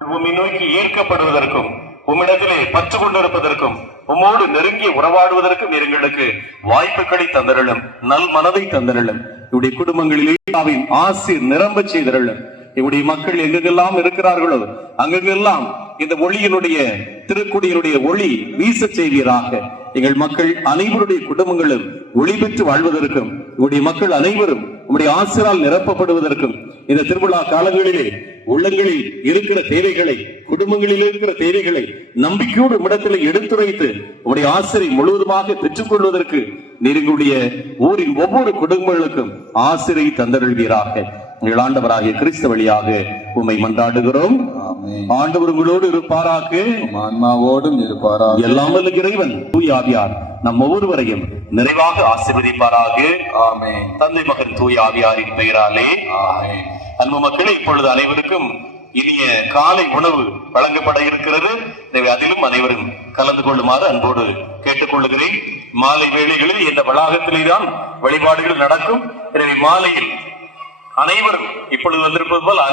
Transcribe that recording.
உம்மை நோக்கி ஈர்க்கப்படுவதற்கும் உம்மிடத்திலே பற்று கொண்டிருப்பதற்கும் உம்மோடு நெருங்கி உறவாடுவதற்கும் எங்களுக்கு வாய்ப்புகளை தந்தருளும் நல் மனதை தந்தருளும். இவருடைய குடும்பங்களிலே ஆசி நிரம்ப செய்தருளும். இவருடைய மக்கள் எங்கெங்கெல்லாம் இருக்கிறார்களோ அங்கெங்கெல்லாம் இந்த ஒளியினுடைய திருக்குடியினுடைய ஒளி வீசச் செய்வீராக. எங்கள் மக்கள் அனைவருடைய குடும்பங்களும் ஒளி பெற்று வாழ்வதற்கும் இவருடைய மக்கள் அனைவரும் உம்முடைய ஆசிரால் நிரப்பப்படுவதற்கும் இந்த திருவிழா காலங்களிலே உள்ளங்களில் இருக்கிற தேவைகளை குடும்பங்களில் இருக்கிற தேவைகளை நம்பிக்கையோடு இடத்தில் எடுத்துரைத்து உடைய ஆசிரை முழுவதுமாக பெற்றுக் கொள்வதற்கு நீர் எங்களுடைய ஊரின் ஒவ்வொரு குடும்பங்களுக்கும் ஆசிரை தந்தருள்வீராக. எங்கள் ஆண்டவராகிய கிறிஸ்து வழியாக உம்மை மன்றாடுகிறோம். ஆண்டவர் உங்களோடு இருப்பாராக. உம் ஆன்மாவோடும் இருப்பாராக. எல்லாம் இறைவன் தூய் ஆவியார் நம் ஒவ்வொருவரையும் நிறைவாக ஆசிர்வதிப்பாராக. ஆமென். தந்தை மகன் தூய் ஆவியாரின் பெயராலே. ஆமென். அன்பு மக்களே இப்பொழுது அனைவருக்கும் இனிய காலை உணவு வழங்கப்பட இருக்கிறது. எனவே அதிலும் அனைவரும் கலந்து கொள்ளுமாறு அன்போடு கேட்டுக்கொள்ளுகிறேன். மாலை வேளைகளில் இந்த வளாகத்திலே தான் வழிபாடுகள் நடக்கும். எனவே மாலையில் அனைவரும் இப்பொழுது வந்திருப்பது போல்